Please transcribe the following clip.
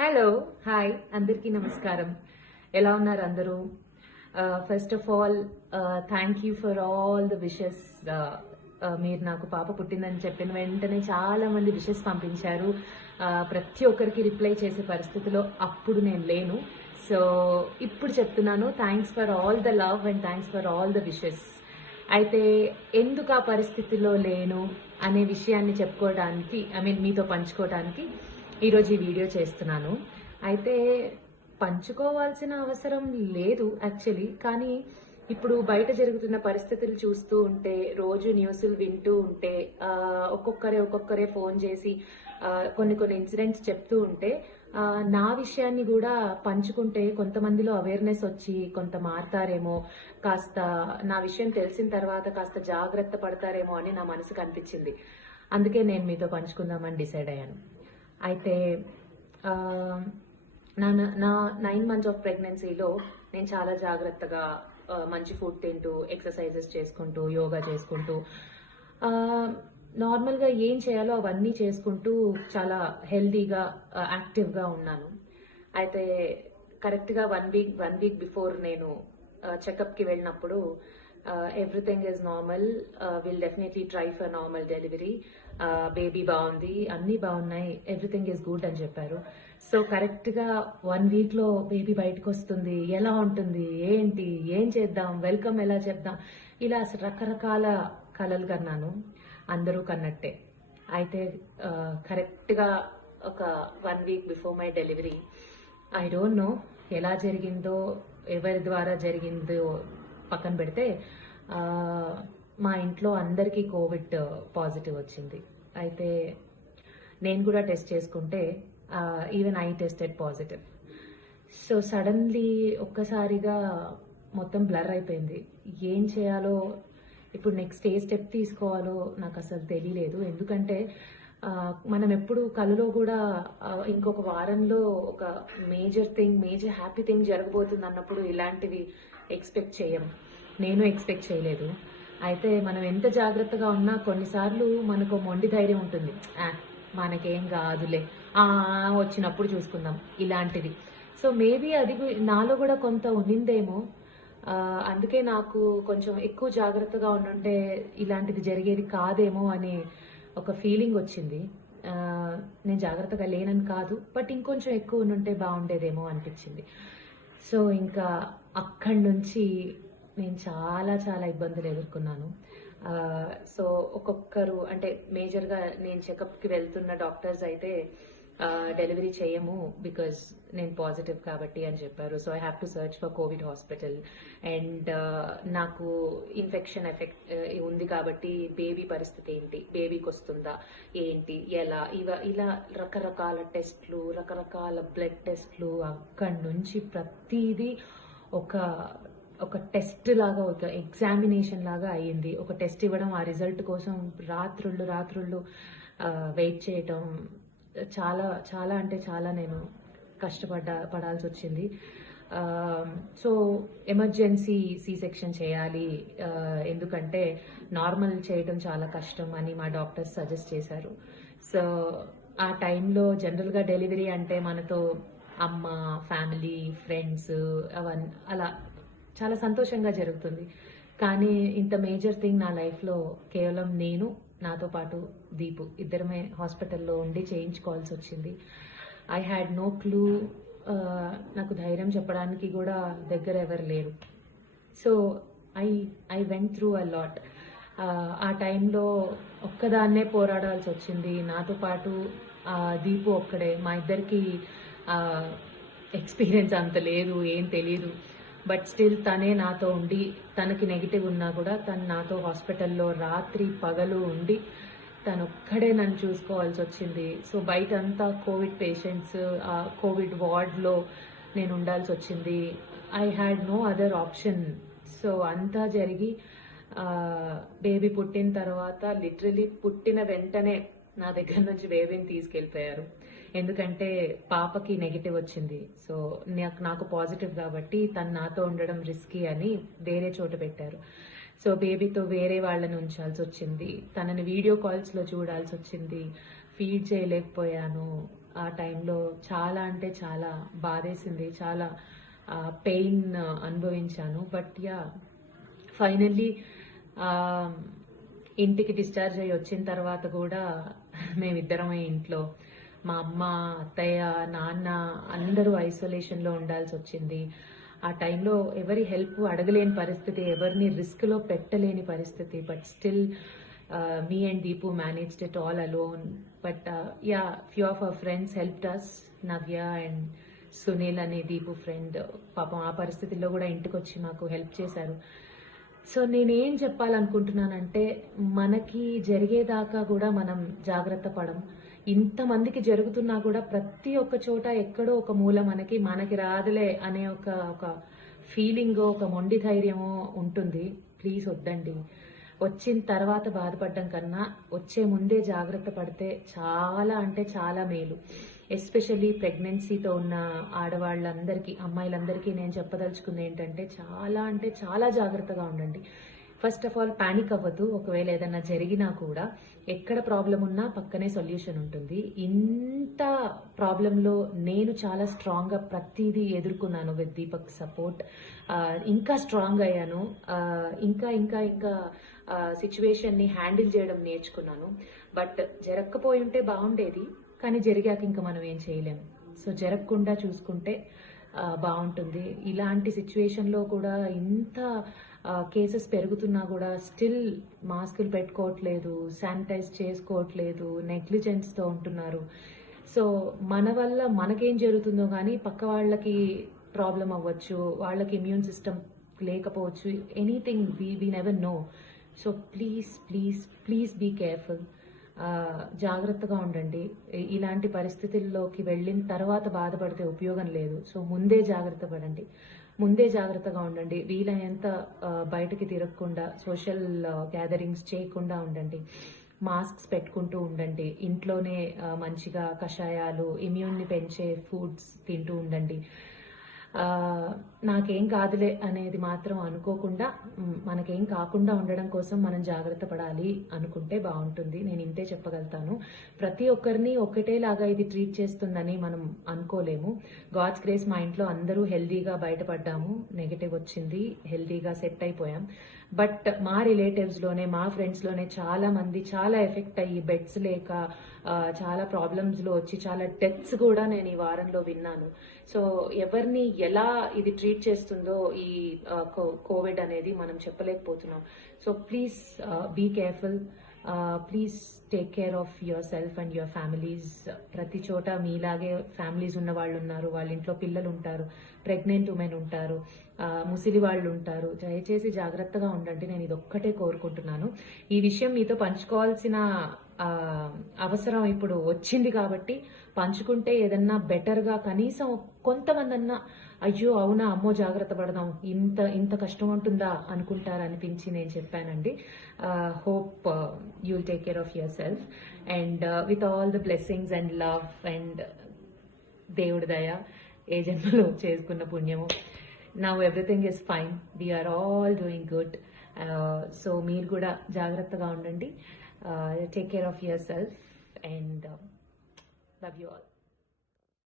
Hello hi అందరికీ నమస్కారం. ఎలా ఉన్నారు అందరూ? First of all thank you for all the wishes. మీరు నాకు పాప పుట్టిందని చెప్పిన వెంటనే చాలా మంది విషెస్ పంపించారు. ప్రతి ఒక్కరికి రిప్లై చేసే పరిస్థితిలో అప్పుడు నేను లేను. సో ఇప్పుడు చెప్తున్నాను, thanks for all the love and thanks for all the wishes. అయితే ఎందుకు ఆ పరిస్థితిలో లేను అనే విషయాన్ని చెప్పుకోవడానికి, మీతో పంచుకోవడానికి ఈరోజు ఈ వీడియో చేస్తున్నాను. అయితే పంచుకోవాల్సిన అవసరం లేదు యాక్చువల్లీ, కానీ ఇప్పుడు బయట జరుగుతున్న పరిస్థితులు చూస్తూ ఉంటే, రోజు న్యూస్లు వింటూ ఉంటే, ఒక్కొక్కరే ఫోన్ చేసి కొన్ని ఇన్సిడెంట్స్ చెప్తూ ఉంటే, నా విషయాన్ని కూడా పంచుకుంటే కొంతమందిలో అవేర్నెస్ వచ్చి కొంత మారతారేమో, కాస్త నా విషయం తెలిసిన తర్వాత కాస్త జాగ్రత్త పడతారేమో అని నా మనసుకు అనిపించింది. అందుకే నేను మీతో పంచుకుందామని డిసైడ్ అయ్యాను. అయితే నా నా 9 months ఆఫ్ ప్రెగ్నెన్సీలో నేను చాలా జాగ్రత్తగా మంచి ఫుడ్ తింటూ, ఎక్సర్సైజెస్ చేసుకుంటూ, యోగా చేసుకుంటూ, నార్మల్గా ఏం చేయాలో అవన్నీ చేసుకుంటూ చాలా హెల్తీగా, యాక్టివ్గా ఉన్నాను. అయితే కరెక్ట్గా వన్ వీక్ బిఫోర్ నేను చెకప్కి వెళ్ళినప్పుడు, everything is normal, will definitely try for normal delivery, baby బాగుంది, అన్నీ బాగున్నాయి, ఎవ్రీథింగ్ ఈజ్ గుడ్ అని చెప్పారు. సో కరెక్ట్గా 1 weekలో బేబీ బయటకు వస్తుంది, ఎలా ఉంటుంది, ఏంటి, ఏం చేద్దాం, వెల్కమ్ ఎలా చెప్దాం, ఇలా అసలు రకరకాల కలలు కన్నాను, అందరూ కన్నట్టే. అయితే కరెక్ట్గా ఒక 1 week before my delivery, I don't know ఎలా జరిగిందో, ఎవరి ద్వారా జరిగిందో పక్కన పెడితే, మా ఇంట్లో అందరికీ కోవిడ్ పాజిటివ్ వచ్చింది. అయితే నేను కూడా టెస్ట్ చేసుకుంటే even I tested positive. So suddenly ఒక్కసారిగా మొత్తం బ్లర్ అయిపోయింది. ఏం చేయాలో, ఇప్పుడు నెక్స్ట్ ఏ స్టెప్ తీసుకోవాలో నాకు అసలు తెలియలేదు. ఎందుకంటే మనం ఎప్పుడు కలలో కూడా ఇంకొక వారంలో ఒక మేజర్ హ్యాపీ థింగ్ జరగబోతుంది అన్నప్పుడు ఇలాంటివి ఎక్స్పెక్ట్ చేయము. నేను ఎక్స్పెక్ట్ చేయలేదు. అయితే మనం ఎంత జాగ్రత్తగా ఉన్నా కొన్నిసార్లు మనకు మొండి ధైర్యం ఉంటుంది, మనకేం కాదులే, వచ్చినప్పుడు చూసుకుందాం, ఇలాంటిది. సో మేబీ అది నాలో కూడా కొంత ఉన్నిందేమో. అందుకే నాకు కొంచెం ఎక్కువ జాగ్రత్తగా ఉండుంటే ఇలాంటిది జరిగేది కాదేమో అనే ఒక ఫీలింగ్ వచ్చింది. నేను జాగ్రత్తగా లేనని కాదు, బట్ ఇంకొంచెం ఎక్కువ ఉండుంటే బాగుండేదేమో అనిపించింది. సో ఇంకా అక్కడి నుంచి నేను చాలా చాలా ఇబ్బందులు ఎదుర్కొన్నాను. సో ఒక్కొక్కరు, అంటే మేజర్గా నేను చెకప్కి వెళ్తున్న డాక్టర్స్ అయితే డెలివరీ చేయము బికాజ్ నేను పాజిటివ్ కాబట్టి అని చెప్పారు. So I have to search for Covid hospital. And నాకు ఇన్ఫెక్షన్ ఎఫెక్ట్ ఉంది కాబట్టి బేబీ పరిస్థితి ఏంటి, బేబీకి వస్తుందా ఏంటి, ఎలా, ఇలా రకరకాల టెస్ట్లు, రకరకాల బ్లడ్ టెస్ట్లు, అక్కడి నుంచి ప్రతిదీ ఒక టెస్ట్ లాగా, ఒక ఎగ్జామినేషన్ లాగా అయ్యింది. ఒక టెస్ట్ ఇవ్వడం, ఆ రిజల్ట్ కోసం రాత్రుళ్ళు వెయిట్ చేయటం, చాలా చాలా అంటే చాలా నేను పడాల్సి వచ్చింది. సో ఎమర్జెన్సీ సి సెక్షన్ చేయాలి, ఎందుకంటే నార్మల్ చేయడం చాలా కష్టం అని మా డాక్టర్స్ సజెస్ట్ చేశారు. సో ఆ టైంలో జనరల్గా డెలివరీ అంటే మనతో అమ్మ, ఫ్యామిలీ, ఫ్రెండ్స్, అవన్నీ అలా చాలా సంతోషంగా జరుగుతుంది. కానీ ఇంత మేజర్ థింగ్ నా లైఫ్లో కేవలం నేను, నాతో పాటు దీపు ఇద్దరమే హాస్పిటల్లో ఉండి చేయించుకోవాల్సి వచ్చింది. I had no clue. నాకు ధైర్యం చెప్పడానికి కూడా దగ్గర ఎవరు లేరు. So I went through a lot. ఆ టైంలో ఒక్కదాన్నే పోరాడాల్సి వచ్చింది. నాతో పాటు దీపు ఒక్కడే. మా ఇద్దరికి ఎక్స్పీరియన్స్ అంత లేదు, ఏం తెలీదు. బట్ స్టిల్ తనే నాతో ఉండి, తనకి నెగిటివ్ ఉన్నా కూడా తను నాతో హాస్పిటల్లో రాత్రి పగలు ఉండి తను ఒక్కడే నన్ను చూసుకోవాల్సి వచ్చింది. సో బయట అంతా కోవిడ్ పేషెంట్స్, కోవిడ్ వార్డ్లో నేను ఉండాల్సి వచ్చింది. I had no other option. So అంతా జరిగి బేబీ పుట్టిన తర్వాత లిటరలీ పుట్టిన వెంటనే నా దగ్గర నుంచి బేబీని తీసుకెళ్ళిపోయారు. ఎందుకంటే పాపకి నెగిటివ్ వచ్చింది. సో నాకు పాజిటివ్ కాబట్టి తను నాతో ఉండడం రిస్కీ అని వేరే చోట పెట్టారు. సో బేబీతో వేరే వాళ్ళని ఉంచాల్సి వచ్చింది. తనని వీడియో కాల్స్లో చూడాల్సి వచ్చింది. ఫీడ్ చేయలేకపోయాను. ఆ టైంలో చాలా అంటే చాలా బాధేసింది, చాలా పెయిన్ అనుభవించాను. బట్ యా, ఫైనల్లీ ఇంటికి డిశ్చార్జ్ అయ్యి వచ్చిన తర్వాత కూడా మేమిద్దరమే ఇంట్లో. మా అమ్మ, అత్తయ్య, నాన్న అందరూ ఐసోలేషన్లో ఉండాల్సి వచ్చింది. ఆ టైంలో ఎవరి హెల్ప్ అడగలేని పరిస్థితి, ఎవరిని రిస్క్లో పెట్టలేని పరిస్థితి. But still me and Deepu managed it all alone. But yeah, few of our friends helped us. Navya and Sunil అనే దీపు ఫ్రెండ్ పాపం ఆ పరిస్థితుల్లో కూడా ఇంటికి వచ్చి మాకు హెల్ప్ చేశారు. సో నేనేం చెప్పాలనుకుంటున్నానంటే, మనకి జరిగేదాకా కూడా మనం జాగ్రత్త పడం. ఇంతమందికి జరుగుతున్నా కూడా ప్రతి ఒక్క చోట ఎక్కడో ఒక మూల మనకి రాదులే అనే ఒక ఫీలింగ్, ఒక మొండి ధైర్యమో ఉంటుంది. ప్లీజ్ వద్దండి. వచ్చిన తర్వాత బాధపడడం కన్నా వచ్చే ముందే జాగ్రత్త పడితే చాలా అంటే చాలా మేలు. ఎస్పెషల్లీ ప్రెగ్నెన్సీతో ఉన్న ఆడవాళ్ళందరికీ, అమ్మాయిలందరికీ నేను చెప్పదలుచుకుంది ఏంటంటే, చాలా అంటే చాలా జాగ్రత్తగా ఉండండి. ఫస్ట్ ఆఫ్ ఆల్ పానిక్ అవ్వద్దు. ఒకవేళ ఏదన్నా జరిగినా కూడా ఎక్కడ ప్రాబ్లం ఉన్నా పక్కనే సొల్యూషన్ ఉంటుంది. ఇంత ప్రాబ్లంలో నేను చాలా స్ట్రాంగ్గా ప్రతిదీ ఎదుర్కొన్నాను విత్ దీపక్ సపోర్ట్. ఇంకా స్ట్రాంగ్ అయ్యాను. ఇంకా ఇంకా ఇంకా సిచ్యువేషన్ని హ్యాండిల్ చేయడం నేర్చుకున్నాను. బట్ జరగకపోయి ఉంటే బాగుండేది, కానీ జరిగాక ఇంకా మనం ఏం చేయలేము. సో జరగకుండా చూసుకుంటే బాగుంటుంది. ఇలాంటి సిచ్యువేషన్లో కూడా ఇంత కేసెస్ పెరుగుతున్నా కూడా స్టిల్ మాస్కులు పెట్టుకోవట్లేదు, శానిటైజ్ చేసుకోవట్లేదు, నెగ్లిజెన్స్తో ఉంటున్నారు. సో మన వల్ల మనకేం జరుగుతుందో కానీ పక్క వాళ్ళకి ప్రాబ్లం అవ్వచ్చు, వాళ్ళకి ఇమ్యూన్ సిస్టమ్ లేకపోవచ్చు. Anything we never know. So please please please be careful. జాగ్రత్తగా ఉండండి. ఇలాంటి పరిస్థితుల్లోకి వెళ్ళిన తర్వాత బాధపడితే ఉపయోగం లేదు. సో ముందే జాగ్రత్త పడండి, ముందే జాగ్రత్తగా ఉండండి. వీలైనంత బయటకి తిరగకుండా, సోషల్ గ్యాదరింగ్స్ చేయకుండా ఉండండి. మాస్క్స్ పెట్టుకుంటూ ఉండండి. ఇంట్లోనే మంచిగా కషాయాలు, ఇమ్యూన్ని పెంచే ఫుడ్స్ తింటూ ఉండండి. నాకేం కాదులే అనేది మాత్రం అనుకోకుండా, మనకేం కాకుండా ఉండడం కోసం మనం జాగ్రత్త పడాలి అనుకుంటే బాగుంటుంది. నేను ఇంతే చెప్పగలుగుతాను. ప్రతి ఒక్కరిని ఒకటేలాగా ఇది ట్రీట్ చేస్తుందని మనం అనుకోలేము. గాడ్స్ గ్రేస్ మా ఇంట్లో అందరూ హెల్దీగా బయటపడ్డాము. నెగటివ్ వచ్చింది, హెల్దీగా సెట్ అయిపోయాం. బట్ మా రిలేటివ్స్లోనే, మా ఫ్రెండ్స్లోనే చాలా మంది చాలా ఎఫెక్ట్ అయ్యి బెడ్స్ లేక చాలా ప్రాబ్లమ్స్లో వచ్చి చాలా డెత్స్ కూడా నేను ఈ వారంలో విన్నాను. సో ఎవరిని ఎలా ఇది ట్రీట్ చేస్తుందో ఈ కోవిడ్ అనేది మనం చెప్పలేకపోతున్నాం. So please be careful. Please take care of yourself and your families. ప్రతి చోట మీలాగే ఫ్యామిలీస్ ఉన్న వాళ్ళు ఉన్నారు, వాళ్ళ ఇంట్లో పిల్లలు ఉంటారు, ప్రెగ్నెంట్ ఉమెన్ ఉంటారు, ముసిలి వాళ్ళు ఉంటారు. దయచేసి జాగ్రత్తగా ఉండండి. నేను ఇది ఒక్కటే కోరుకుంటున్నాను. ఈ విషయం మీతో పంచుకోవాల్సిన అవసరం ఇప్పుడు వచ్చింది కాబట్టి పంచుకుంటే ఏదన్నా బెటర్గా కనీసం కొంతమంది అన్నా అయ్యో అవునా, అమ్మో జాగ్రత్త పడదాం, ఇంత ఇంత కష్టం ఉంటుందా అనుకుంటారనిపించి నేను చెప్పానండి. Hope you will take care of yourself and with all the blessings and love and దేవుడి దయ, ఏ జన్మలో చేసుకున్న పుణ్యము. Now everything is fine. We are all doing good. So మీరు కూడా జాగ్రత్తగా ఉండండి. Take care of yourself and love you all.